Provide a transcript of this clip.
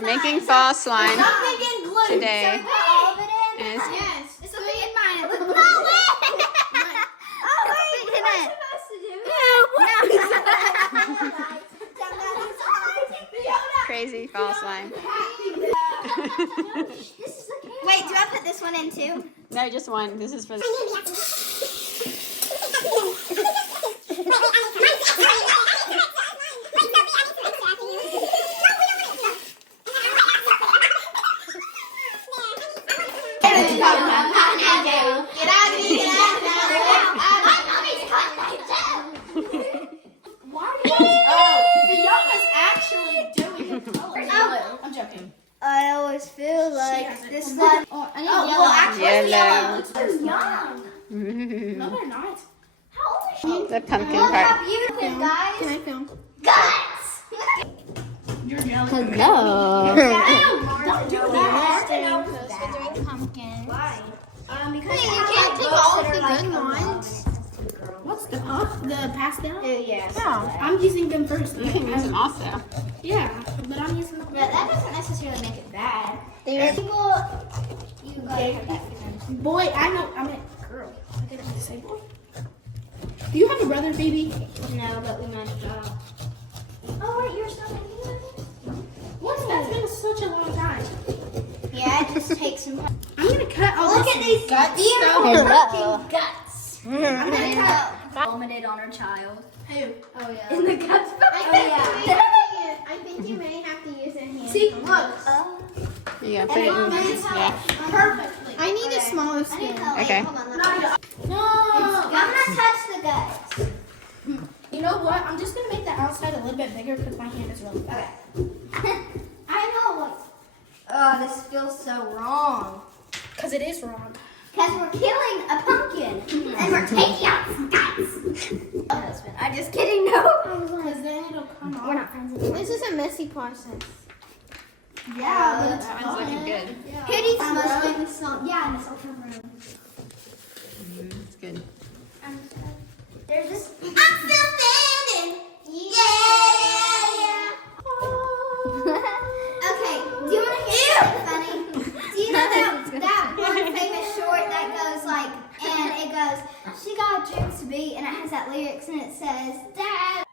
We're making fall slime Stop making glue. today. So put all of it in? And it's- Yes. It's okay in mine. Oh, wait. Crazy fall slime. Wait, do I put this one in too? No, just one. This is for the... I'm joking. I always feel like this one. Yellow. No, they're not. How old is she? The pumpkin Look part. how beautiful, guys. Can I film? Guts! You're jealous. Hello. Don't do that. We're doing pumpkin. Why? Because you can't take all of the good ones. What's the pastel? Yeah. I'm using them first. You can use them also. Yeah, but I'm using them. But that doesn't necessarily make it bad. People, you gotta have that feeling. Boy, I know. I meant girl. I didn't say boy. Do you have a brother, baby? No, but we messed up. Oh wait, you're still making it? What's that's been such a long time. Yeah, it just takes some time. I'm gonna cut all Look this. at these beautiful Hello. looking guts. I'm gonna cut. Vomited on her child. Who? Oh yeah. In the guts. I think you may have to use it here. See, look. You gotta put it in. Yeah. Perfectly. I need a smaller I need spoon. help. Okay. Hold on. Let me. No. I'm gonna touch the guts. You know what? I'm just gonna make the outside a little bit bigger because my hand is really fat. Okay. I know what. Oh, this feels so wrong. Because it is wrong. Because we're killing a pumpkin and we're taking out some guts. Husband, I'm just kidding. No. Because then it'll come off. We're not friends anymore. This is a messy process. Yeah, but That one's looking good. who needs the most famous song? Yeah, in this open room. It's good. There's this. I'm still standing. Yeah. Okay. Do you want to hear something funny? Do you know that one famous short that goes like, and it goes, she got a dream to be, and it has that lyrics, and it says, Dad.